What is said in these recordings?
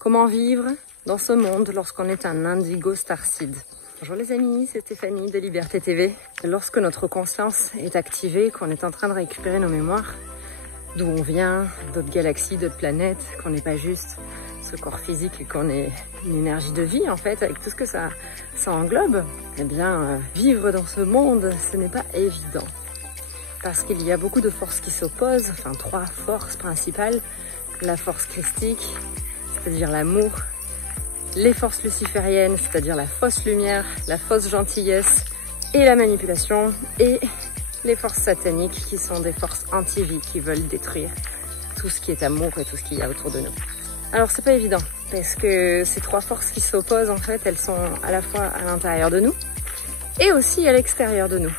Comment vivre dans ce monde lorsqu'on est un indigo starseed? Bonjour les amis, c'est Stéphanie de Liberté TV. Lorsque notre conscience est activée, qu'on est en train de récupérer nos mémoires, d'où on vient, d'autres galaxies, d'autres planètes, qu'on n'est pas juste ce corps physique et qu'on est une énergie de vie en fait, avec tout ce que ça englobe, eh bien vivre dans ce monde, ce n'est pas évident. Parce qu'il y a beaucoup de forces qui s'opposent, enfin 3 forces principales. La force christique, c'est-à-dire l'amour, les forces lucifériennes, c'est-à-dire la fausse lumière, la fausse gentillesse et la manipulation, et les forces sataniques qui sont des forces anti-vie qui veulent détruire tout ce qui est amour et tout ce qu'il y a autour de nous. Alors c'est pas évident parce que ces 3 forces qui s'opposent en fait, elles sont à la fois à l'intérieur de nous et aussi à l'extérieur de nous.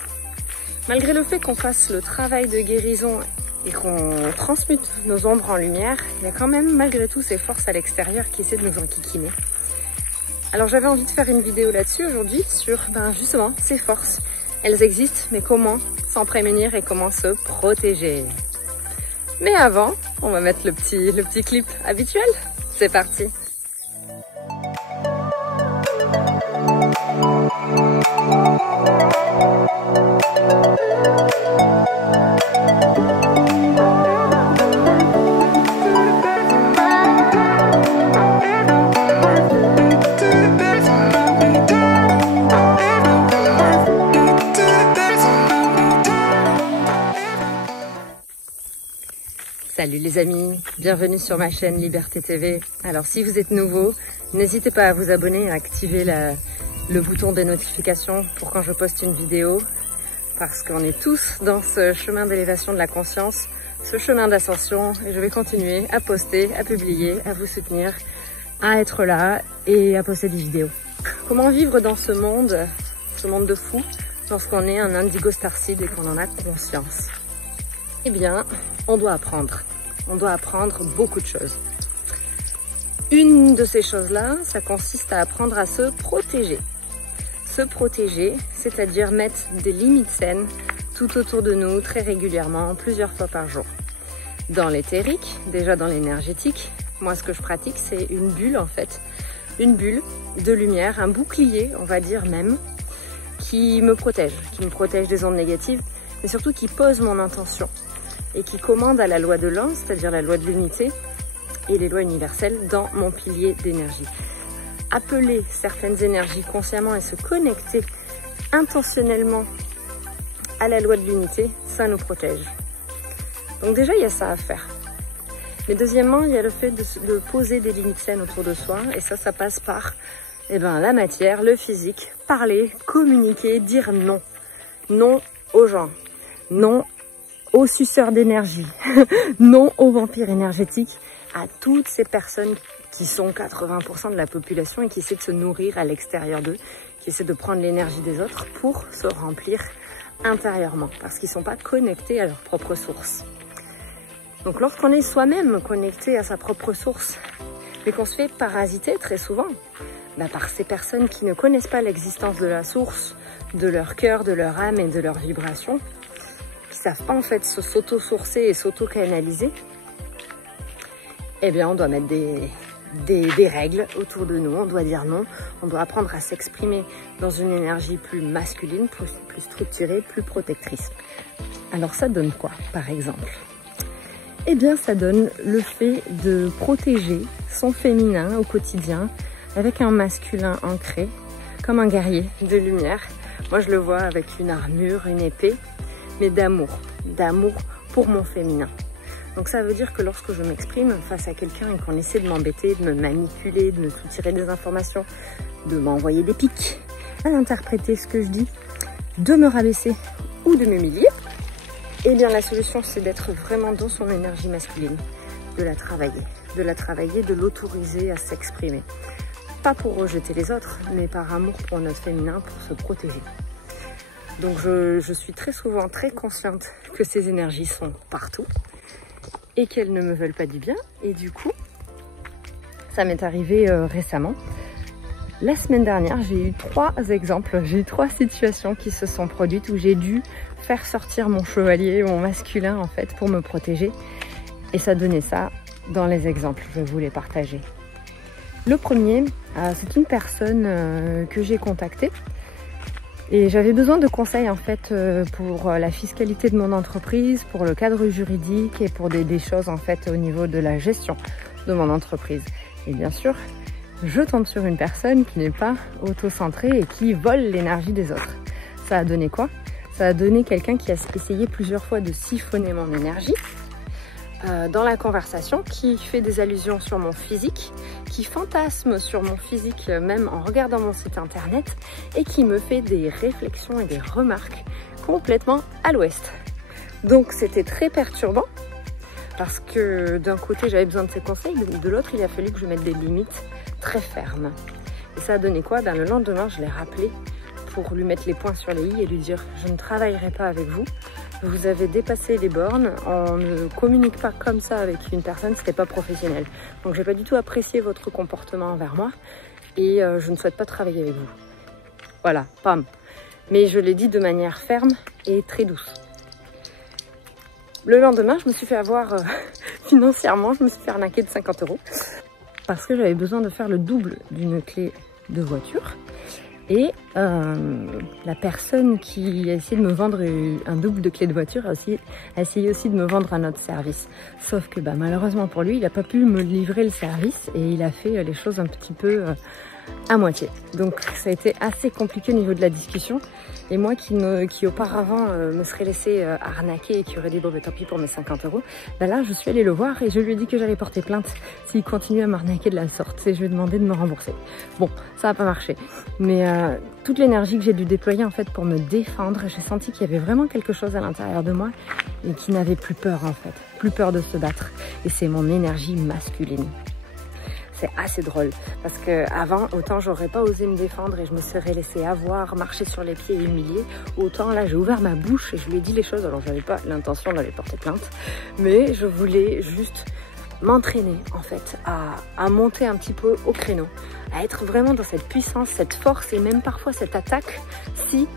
Malgré le fait qu'on fasse le travail de guérison et qu'on transmute nos ombres en lumière, il y a quand même malgré tout ces forces à l'extérieur qui essaient de nous enquiquiner. Alors j'avais envie de faire une vidéo là-dessus aujourd'hui sur justement ces forces. Elles existent, mais comment s'en prémunir et comment se protéger. Mais avant, on va mettre le petit clip habituel. C'est parti! Salut les amis, bienvenue sur ma chaîne Liberté TV. Alors si vous êtes nouveau, n'hésitez pas à vous abonner et à activer le bouton des notifications pour quand je poste une vidéo, parce qu'on est tous dans ce chemin d'élévation de la conscience, ce chemin d'ascension, et je vais continuer à poster, à publier, à vous soutenir, à être là et à poster des vidéos. Comment vivre dans ce monde de fou, lorsqu'on est un indigo starseed et qu'on en a conscience? Eh bien, on doit apprendre. On doit apprendre beaucoup de choses. Une de ces choses-là, ça consiste à apprendre à se protéger. Se protéger, c'est-à-dire mettre des limites saines tout autour de nous, très régulièrement, plusieurs fois par jour. Dans l'éthérique, déjà dans l'énergétique, moi ce que je pratique, c'est une bulle en fait. Une bulle de lumière, un bouclier, on va dire même, qui me protège des ondes négatives, mais surtout qui pose mon intention et qui commande à la loi de l'un, c'est-à-dire la loi de l'unité et les lois universelles dans mon pilier d'énergie. Appeler certaines énergies consciemment et se connecter intentionnellement à la loi de l'unité, ça nous protège. Donc déjà, il y a ça à faire. Mais deuxièmement, il y a le fait de poser des limites saines autour de soi, et ça passe par la matière, le physique, parler, communiquer, dire non. Non aux gens. Non aux suceurs d'énergie, non aux vampires énergétiques, à toutes ces personnes qui sont 80% de la population et qui essaient de se nourrir à l'extérieur d'eux, qui essaient de prendre l'énergie des autres pour se remplir intérieurement, parce qu'ils ne sont pas connectés à leur propre source. Donc lorsqu'on est soi-même connecté à sa propre source, mais qu'on se fait parasiter très souvent par ces personnes qui ne connaissent pas l'existence de la source, de leur cœur, de leur âme et de leur vibration, qui ne savent pas en fait s'auto-sourcer et s'auto-canaliser, eh bien on doit mettre des règles autour de nous, on doit dire non, on doit apprendre à s'exprimer dans une énergie plus masculine, plus structurée, plus protectrice. Alors ça donne quoi par exemple? Eh bien ça donne le fait de protéger son féminin au quotidien avec un masculin ancré, comme un guerrier de lumière. Moi je le vois avec une armure, une épée, mais d'amour pour mon féminin. Donc ça veut dire que lorsque je m'exprime face à quelqu'un et qu'on essaie de m'embêter, de me manipuler, de me soutirer des informations, de m'envoyer des pics, à interpréter ce que je dis, de me rabaisser ou de m'humilier, eh bien la solution c'est d'être vraiment dans son énergie masculine, de la travailler, de l'autoriser à s'exprimer. Pas pour rejeter les autres, mais par amour pour notre féminin, pour se protéger. Donc je suis très souvent très consciente que ces énergies sont partout et qu'elles ne me veulent pas du bien. Et du coup, ça m'est arrivé récemment. La semaine dernière, j'ai eu 3 exemples, j'ai eu 3 situations qui se sont produites où j'ai dû faire sortir mon chevalier, mon masculin en fait, pour me protéger. Et ça donnait ça dans les exemples, je vais vous les partager. Le premier, c'est une personne que j'ai contactée et j'avais besoin de conseils en fait pour la fiscalité de mon entreprise, pour le cadre juridique et pour des choses en fait au niveau de la gestion de mon entreprise. Et bien sûr, je tombe sur une personne qui n'est pas auto-centrée et qui vole l'énergie des autres. Ça a donné quoi? Ça a donné quelqu'un qui a essayé plusieurs fois de siphonner mon énergie dans la conversation, qui fait des allusions sur mon physique, qui fantasme sur mon physique même en regardant mon site internet et qui me fait des réflexions et des remarques complètement à l'ouest. Donc c'était très perturbant parce que d'un côté j'avais besoin de ses conseils, de l'autre il a fallu que je mette des limites très fermes. Et ça a donné quoi? Le lendemain je l'ai rappelé pour lui mettre les points sur les i et lui dire je ne travaillerai pas avec vous. Vous avez dépassé les bornes, on ne communique pas comme ça avec une personne, c'était pas professionnel. Donc j'ai pas du tout apprécié votre comportement envers moi et je ne souhaite pas travailler avec vous. Voilà, pam. Mais je l'ai dit de manière ferme et très douce. Le lendemain, je me suis fait avoir financièrement, je me suis fait arnaquer de 50 € parce que j'avais besoin de faire le double d'une clé de voiture. Et la personne qui a essayé de me vendre un double de clé de voiture a essayé aussi de me vendre un autre service. Sauf que malheureusement pour lui, il n'a pas pu me livrer le service et il a fait les choses un petit peu à moitié. Donc ça a été assez compliqué au niveau de la discussion. Et moi qui auparavant me serais laissé arnaquer et qui aurait dit bon tant pis pour mes 50 €, là je suis allée le voir et je lui ai dit que j'allais porter plainte s'il continue à m'arnaquer de la sorte. Et je lui ai demandé de me rembourser. Bon, ça n'a pas marché. Mais toute l'énergie que j'ai dû déployer en fait pour me défendre, j'ai senti qu'il y avait vraiment quelque chose à l'intérieur de moi et qui n'avait plus peur en fait. Plus peur de se battre. Et c'est mon énergie masculine. C'est assez drôle parce que avant autant j'aurais pas osé me défendre et je me serais laissé avoir, marcher sur les pieds et humilier, autant là j'ai ouvert ma bouche et je lui ai dit les choses. Alors j'avais pas l'intention d'aller porter plainte, mais je voulais juste m'entraîner en fait à monter un petit peu au créneau, à être vraiment dans cette puissance, cette force et même parfois cette attaque si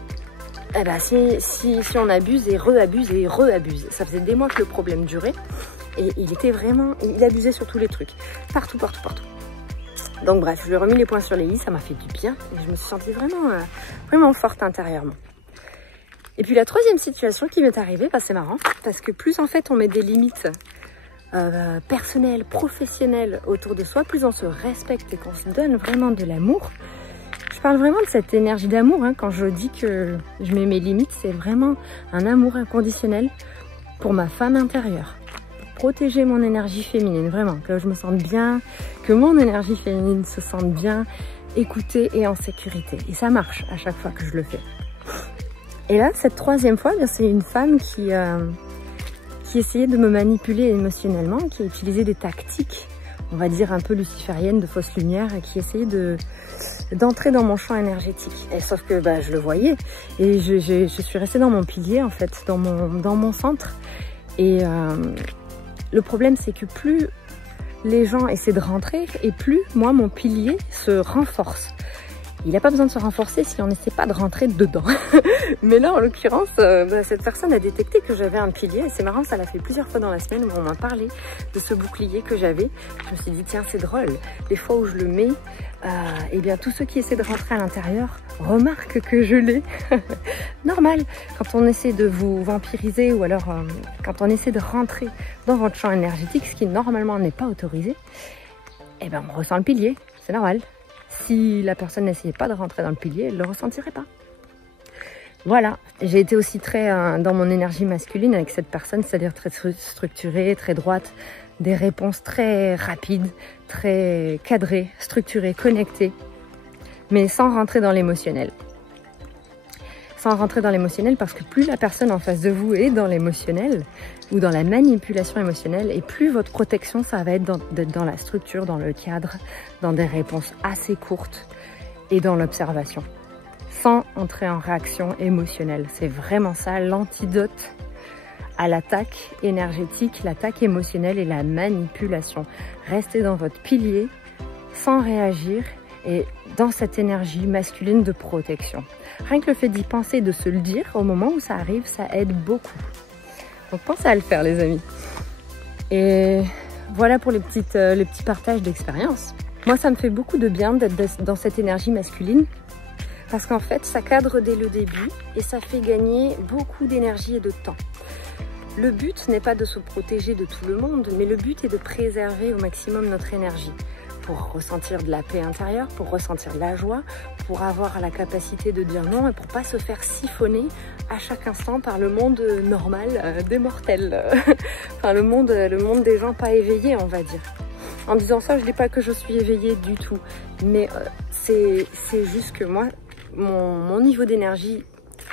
on abuse et re-abuse. Ça faisait des mois que le problème durait et il abusait sur tous les trucs, partout. Donc bref, je lui ai remis les points sur les i, ça m'a fait du bien et je me suis sentie vraiment forte intérieurement. Et puis la troisième situation qui m'est arrivée, c'est marrant, parce que plus en fait on met des limites personnelles, professionnelles autour de soi, plus on se respecte et qu'on se donne vraiment de l'amour. Je parle vraiment de cette énergie d'amour, quand je dis que je mets mes limites, c'est vraiment un amour inconditionnel pour ma femme intérieure. Protéger mon énergie féminine, vraiment, que je me sente bien, que mon énergie féminine se sente bien, écoutée et en sécurité. Et ça marche à chaque fois que je le fais. Et là, cette troisième fois, c'est une femme qui essayait de me manipuler émotionnellement, qui a utilisé des tactiques, on va dire un peu lucifériennes, de fausse lumière, et qui essayait d'entrer dans mon champ énergétique. Et sauf que je le voyais, et je suis restée dans mon pilier, en fait, dans mon centre. Et le problème, c'est que plus les gens essaient de rentrer et plus, moi, mon pilier se renforce. Il n'a pas besoin de se renforcer si on n'essaie pas de rentrer dedans. Mais là, en l'occurrence, cette personne a détecté que j'avais un pilier. Et c'est marrant, ça l'a fait plusieurs fois dans la semaine où on m'a parlé de ce bouclier que j'avais. Je me suis dit, tiens, c'est drôle. Les fois où je le mets, tous ceux qui essaient de rentrer à l'intérieur remarquent que je l'ai. Normal, quand on essaie de vous vampiriser ou alors quand on essaie de rentrer dans votre champ énergétique, ce qui normalement n'est pas autorisé, on ressent le pilier, c'est normal. Si la personne n'essayait pas de rentrer dans le pilier, elle ne le ressentirait pas. Voilà, j'ai été aussi très dans mon énergie masculine avec cette personne, c'est-à-dire très structurée, très droite, des réponses très rapides, très cadrées, structurées, connectées, mais sans rentrer dans l'émotionnel. Sans rentrer dans l'émotionnel parce que plus la personne en face de vous est dans l'émotionnel ou dans la manipulation émotionnelle et plus votre protection ça va être dans la structure, dans le cadre, dans des réponses assez courtes et dans l'observation sans entrer en réaction émotionnelle. C'est vraiment ça l'antidote à l'attaque énergétique, l'attaque émotionnelle et la manipulation. Restez dans votre pilier sans réagir et dans cette énergie masculine de protection. Rien que le fait d'y penser, de se le dire au moment où ça arrive, ça aide beaucoup. Donc pensez à le faire les amis. Et voilà pour les petits partages d'expérience. Moi, ça me fait beaucoup de bien d'être dans cette énergie masculine parce qu'en fait, ça cadre dès le début et ça fait gagner beaucoup d'énergie et de temps. Le but n'est pas de se protéger de tout le monde, mais le but est de préserver au maximum notre énergie pour ressentir de la paix intérieure, pour ressentir de la joie, pour avoir la capacité de dire non et pour pas se faire siphonner à chaque instant par le monde normal des mortels. Enfin, le monde des gens pas éveillés, on va dire. En disant ça, je dis pas que je suis éveillée du tout, mais c'est juste que moi, mon niveau d'énergie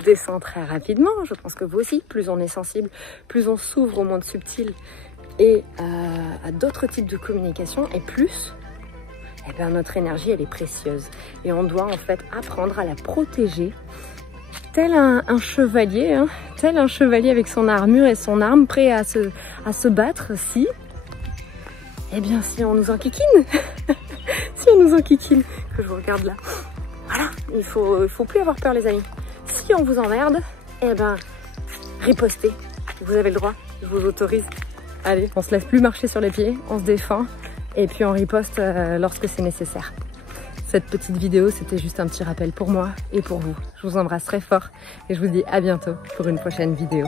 descend très rapidement. Je pense que vous aussi, plus on est sensible, plus on s'ouvre au monde subtil et à d'autres types de communication, et plus eh bien, notre énergie elle est précieuse. Et on doit en fait apprendre à la protéger tel un chevalier, hein, tel un chevalier avec son armure et son arme, prêt à se battre si on nous enquiquine. Si on nous enquiquine, que je vous regarde là. Voilà, il faut plus avoir peur les amis. Si on vous emmerde, eh ben, ripostez. Vous avez le droit, je vous autorise. Allez, on se laisse plus marcher sur les pieds, on se défend et puis on riposte lorsque c'est nécessaire. Cette petite vidéo, c'était juste un petit rappel pour moi et pour vous. Je vous embrasse très fort et je vous dis à bientôt pour une prochaine vidéo.